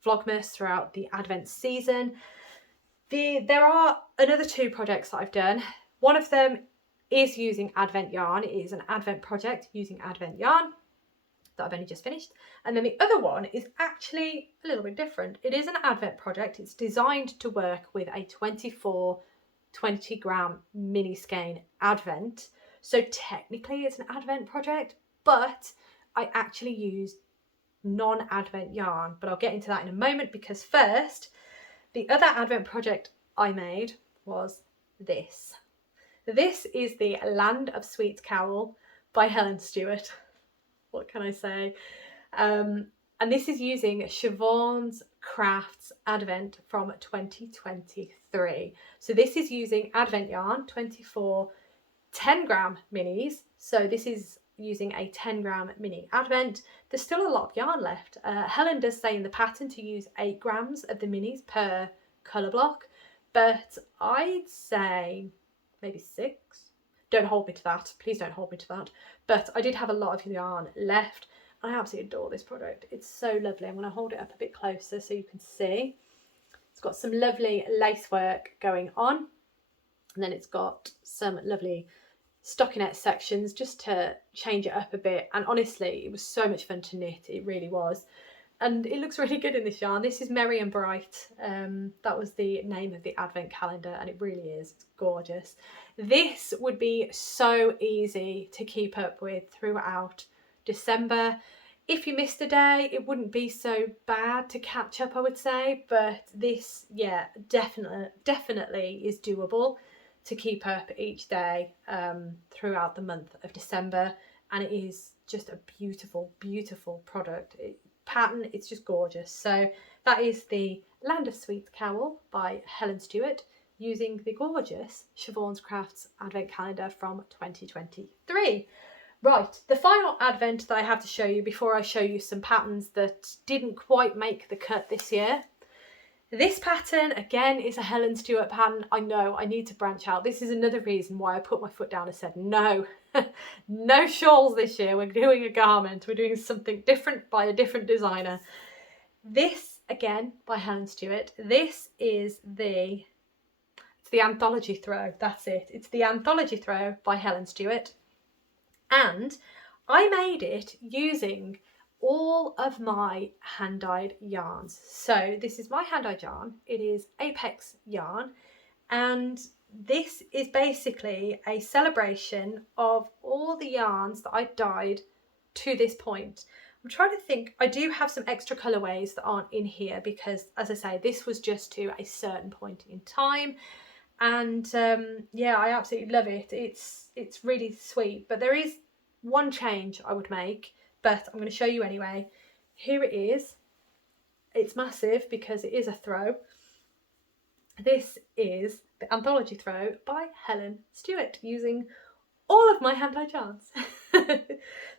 Vlogmas, throughout the Advent season. There are another two projects that I've done. One of them is using Advent yarn. It is an Advent project using Advent yarn that I've only just finished. And then the other one is actually a little bit different. It is an Advent project. It's designed to work with a 24 20 gram mini skein Advent. So technically it's an Advent project, but I actually used non-Advent yarn, but I'll get into that in a moment, because first, the other Advent project I made was this. This is the Land of Sweets Cowl by Helen Stewart. What can I say? And this is using Siobhan's Crafts Advent from 2023. So this is using Advent yarn, 24 10 gram minis. So this is using a 10 gram mini Advent. There's still a lot of yarn left. Helen does say in the pattern to use 8 grams of the minis per colour block, but I'd say maybe 6. Don't hold me to that, please don't hold me to that. But I did have a lot of yarn left. I absolutely adore this product. It's so lovely. I'm going to hold it up a bit closer so you can see. It's got some lovely lace work going on, and then it's got some lovely stockinette sections just to change it up a bit. And honestly, it was so much fun to knit, it really was. And it looks really good in this yarn. This is Merry and Bright. That was the name of the Advent calendar, and it really is. It's gorgeous. This would be so easy to keep up with throughout December. If you missed a day, it wouldn't be so bad to catch up, I would say. But this, yeah, definitely is doable to keep up each day throughout the month of December. And it is just a beautiful, beautiful product. Pattern, it's just gorgeous. So that is the Land of Sweets Cowl by Helen Stewart using the gorgeous Siobhan's Crafts Advent Calendar from 2023. Right, the final Advent that I have to show you before I show you some patterns that didn't quite make the cut this year. This pattern, again, is a Helen Stewart pattern. I know, I need to branch out. This is another reason why I put my foot down and said, no, no shawls this year. We're doing a garment. We're doing something different by a different designer. This, again, by Helen Stewart. This is the Anthology Throw. That's it. It's the Anthology Throw by Helen Stewart. And I made it using all of my hand-dyed yarns. So this is my hand-dyed yarn. It is Apex yarn, and this is basically a celebration of all the yarns that I've dyed to this point. I'm trying to think. I do have some extra colourways that aren't in here because, as I say, this was just to a certain point in time. And yeah, I absolutely love it. It's really sweet, but there is one change I would make, but I'm going to show you anyway. Here it is. It's massive because it is a throw. This is the Anthology Throw by Helen Stewart using all of my hand-dyed yarns.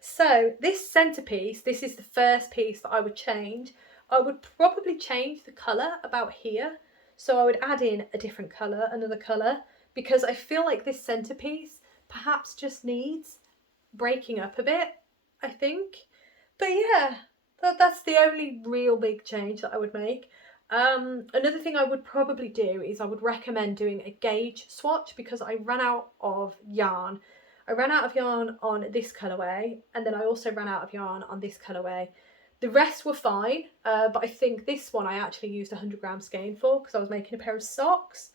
So this centrepiece, this is the first piece that I would change. I would probably change the colour about here. So I would add in a different colour, another colour, because I feel like this centrepiece perhaps just needs breaking up a bit, I think. But yeah, that's the only real big change that I would make. Another thing I would probably do is I would recommend doing a gauge swatch, because I ran out of yarn. I ran out of yarn on this colourway, and then I also ran out of yarn on this colourway. The rest were fine, but I think this one I actually used 100 gram skein for because I was making a pair of socks.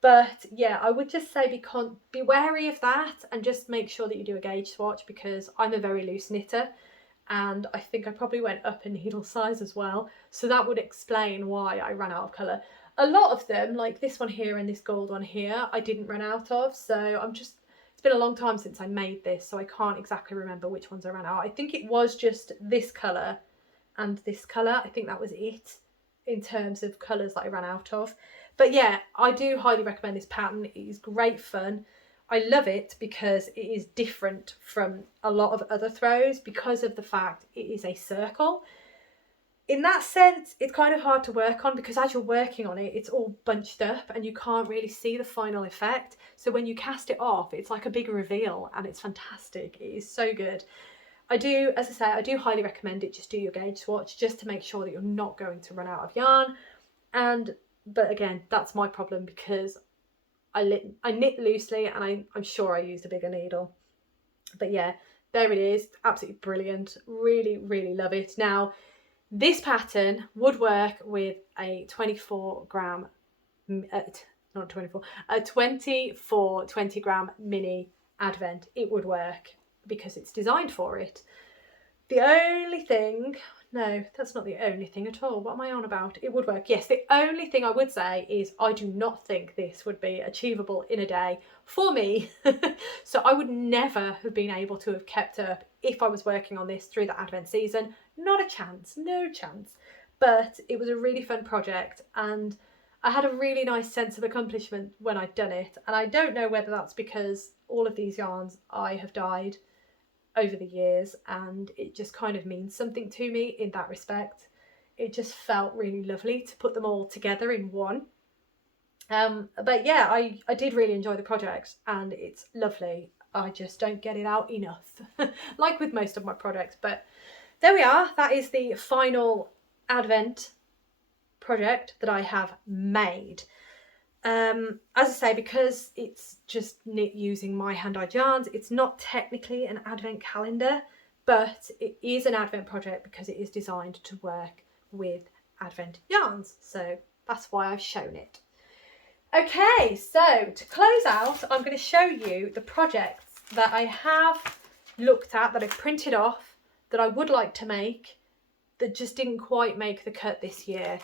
But yeah, I would just say be wary of that and just make sure that you do a gauge swatch, because I'm a very loose knitter and I think I probably went up in needle size as well. So that would explain why I ran out of colour. A lot of them, like this one here and this gold one here, I didn't run out of. So it's been a long time since I made this, so I can't exactly remember which ones I ran out. I think it was just this colour and this colour. I think that was it in terms of colours that I ran out of. But yeah, I do highly recommend this pattern. It is great fun. I love it because it is different from a lot of other throws because of the fact it is a circle. in that sense, it's kind of hard to work on because as you're working on it, it's all bunched up and you can't really see the final effect. So when you cast it off, it's like a big reveal and it's fantastic. It is so good. I do, as I say, I do highly recommend it. Just do your gauge swatch just to make sure that you're not going to run out of yarn. But again, that's my problem because I knit loosely and I'm sure I used a bigger needle. But yeah, there it is. Absolutely brilliant. Really, really love it. Now, this pattern would work with a 24 gram, not 24, a 24 20 gram mini Advent. It would work because it's designed for it. The only thing, no, that's not the only thing at all. What am I on about? It would work. Yes, the only thing I would say is I do not think this would be achievable in a day for me. So I would never have been able to have kept up if I was working on this through the Advent season. Not a chance, no chance. But it was a really fun project and I had a really nice sense of accomplishment when I'd done it. And I don't know whether that's because all of these yarns I have dyed over the years and it just kind of means something to me in that respect. It just felt really lovely to put them all together in one. But yeah, I did really enjoy the project and it's lovely. I just don't get it out enough, like with most of my projects. But there we are. That is the final Advent project that I have made. As I say, because it's just knit using my hand-dyed yarns, it's not technically an Advent calendar, but it is an Advent project because it is designed to work with Advent yarns. So that's why I've shown it. Okay, so to close out, I'm going to show you the projects that I have looked at, that I've printed off, that I would like to make, that just didn't quite make the cut this year.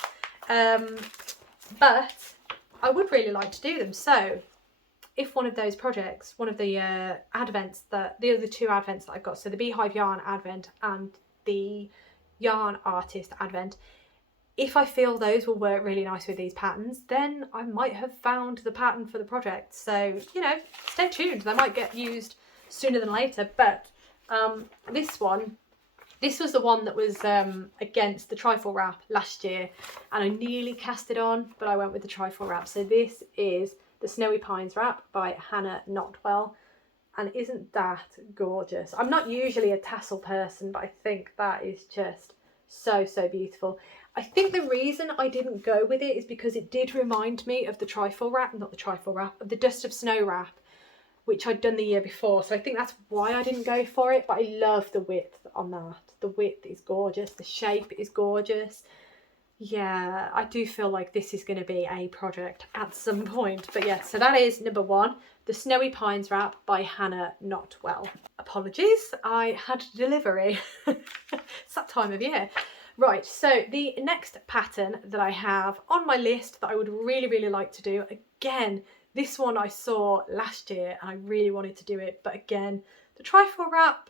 But I would really like to do them. So if one of those projects, one of the Advents, the other two Advents that I've got, so the Beehive Yarn Advent and the Yarn Artist Advent, if I feel those will work really nice with these patterns, then I might have found the pattern for the project. So, you know, stay tuned. They might get used sooner than later. But this was the one that was against the Trifle Wrap last year. And I nearly cast it on, but I went with the Trifle Wrap. So this is the Snowy Pines Wrap by Hannah Notwell. And isn't that gorgeous? I'm not usually a tassel person, but I think that is just so, so beautiful. I think the reason I didn't go with it is because it did remind me of the Trifle Wrap, not the Trifle Wrap, of the Dust of Snow Wrap, which I'd done the year before. So I think that's why I didn't go for it, but I love the width on that. The width is gorgeous, the shape is gorgeous. Yeah, I do feel like this is going to be a project at some point. But yeah, so that is number one, the Snowy Pines Wrap by Hannah Notwell. Apologies, I had delivery. It's that time of year. Right, so the next pattern that I have on my list that I would really, really like to do, again, this one I saw last year and I really wanted to do it, but again, the Trifle Wrap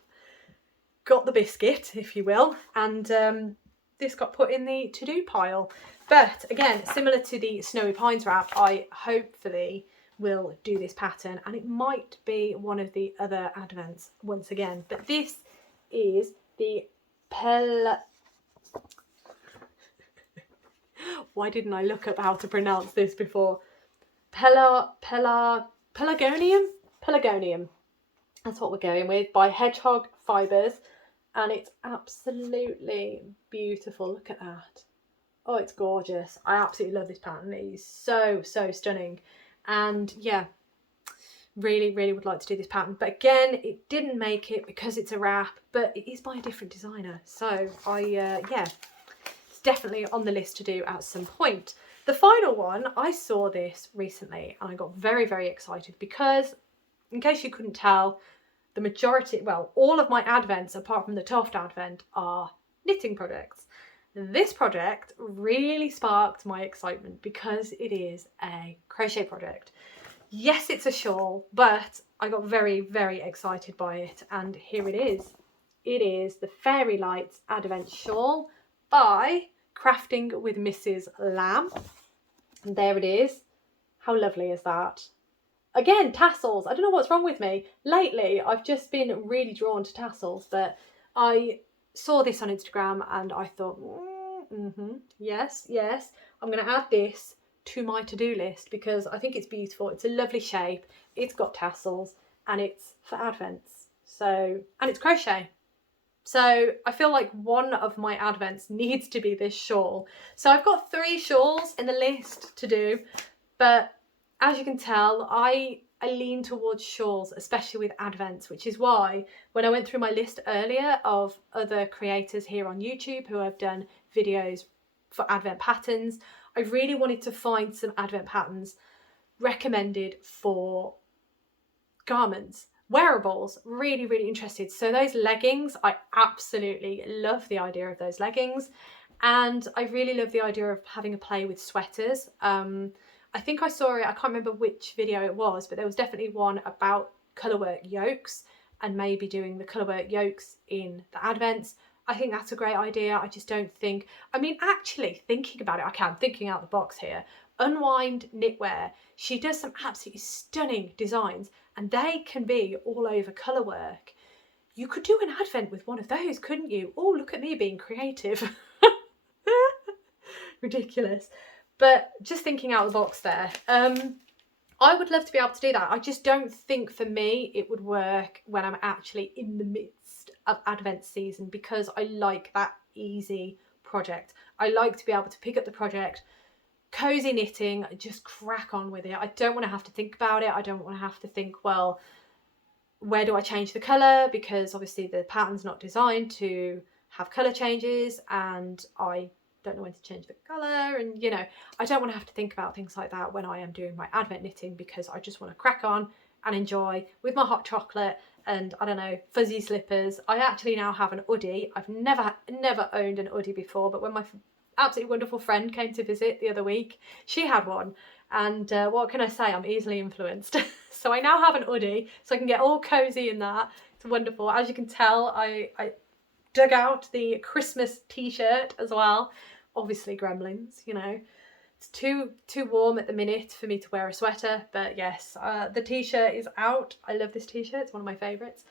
got the biscuit, if you will, and this got put in the to-do pile. But again, similar to the Snowy Pines Wrap, I hopefully will do this pattern, and it might be one of the other Advents once again. But this is the Why didn't I look up how to pronounce this before? Pelargonium? Pelargonium. That's what we're going with, by Hedgehog Fibres. And it's absolutely beautiful. Look at that. Oh, it's gorgeous. I absolutely love this pattern. It is so, so stunning. And yeah, really, really would like to do this pattern. But again, it didn't make it because it's a wrap, but it is by a different designer. So yeah, it's definitely on the list to do at some point. The final one, I saw this recently and I got very, very excited because, in case you couldn't tell, the majority, well, all of my Advents, apart from the Toft Advent, are knitting projects. This project really sparked my excitement because it is a crochet project. Yes, it's a shawl, but I got very, very excited by it, and here it is. It is the Fairy Lights Advent Shawl by Crafting with Mrs. Lamb. And there it is. How lovely is that? Again, tassels. I don't know what's wrong with me. Lately, I've just been really drawn to tassels, but I saw this on Instagram and I thought, Yes, yes. I'm going to add this to my to-do list because I think it's beautiful. It's a lovely shape. It's got tassels and it's for Advents. So, and it's crochet. So I feel like one of my Advents needs to be this shawl. So I've got 3 shawls in the list to do, but as you can tell, I lean towards shawls, especially with Advents, which is why when I went through my list earlier of other creators here on YouTube who have done videos for Advent patterns, I really wanted to find some Advent patterns recommended for garments. Wearables, really, really interested. So those leggings, I absolutely love the idea of those leggings. And I really love the idea of having a play with sweaters. I think I saw it, I can't remember which video it was, but there was definitely one about colourwork yokes and maybe doing the colourwork yokes in the Advents. I think that's a great idea. I just don't think, I mean, actually thinking about it, I'm thinking out the box here. Unwind Knitwear, she does some absolutely stunning designs and they can be all over colourwork. You could do an Advent with one of those, couldn't you? Oh, look at me being creative. Ridiculous. But just thinking out the box there, I would love to be able to do that. I just don't think for me it would work when I'm actually in the midst of Advent season because I like that easy project. I like to be able to pick up the project, cozy knitting, just crack on with it. I don't want to have to think about it. I don't want to have to think, well, where do I change the colour? Because obviously the pattern's not designed to have colour changes and I don't know when to change the colour, and you know, I don't want to have to think about things like that when I am doing my Advent knitting because I just want to crack on and enjoy with my hot chocolate and I don't know, fuzzy slippers. I actually now have an hoodie. I've never owned an hoodie before, but when my absolutely wonderful friend came to visit the other week, she had one, and what can I say, I'm easily influenced. So I now have an hoodie so I can get all cozy in that. It's wonderful. As you can tell, I dug out the Christmas t-shirt as well. Obviously gremlins, you know, it's too warm at the minute for me to wear a sweater, but yes, the t-shirt is out. I love this t-shirt, it's one of my favourites.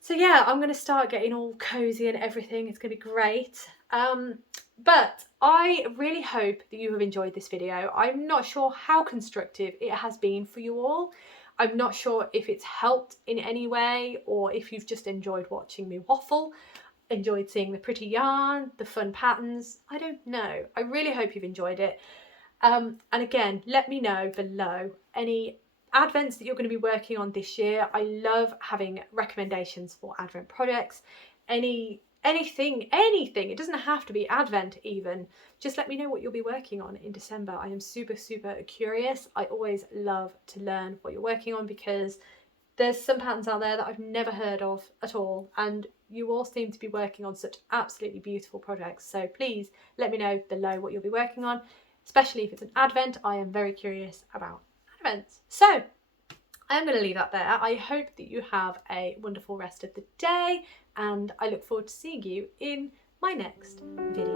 So yeah, I'm going to start getting all cozy and everything. It's going to be great. But I really hope that you have enjoyed this video. I'm not sure how constructive it has been for you all. I'm not sure if it's helped in any way or if you've just enjoyed watching me waffle. Enjoyed seeing the pretty yarn, the fun patterns. I don't know. I really hope you've enjoyed it. And again, let me know below any Advents that you're going to be working on this year. I love having recommendations for Advent projects. Anything. It doesn't have to be Advent even. Just let me know what you'll be working on in December. I am super, super curious. I always love to learn what you're working on because there's some patterns out there that I've never heard of at all, and you all seem to be working on such absolutely beautiful projects. So please let me know below what you'll be working on, especially if it's an Advent. I am very curious about Advents. So I'm going to leave that there. I hope that you have a wonderful rest of the day, and I look forward to seeing you in my next video.